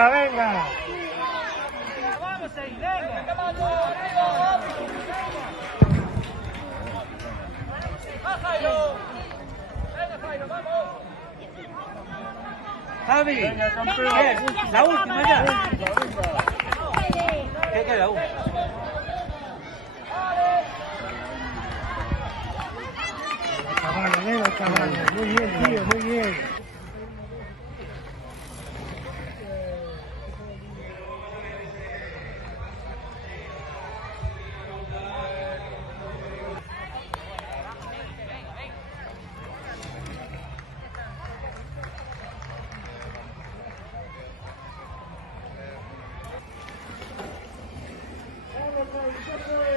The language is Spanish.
venga, venga. Vamos ahí, venga. Jairo. Venga, Jairo, vamos. Javi, la última ya. ¿Qué queda? Chavales, muy bien, tío, muy bien. Vamos,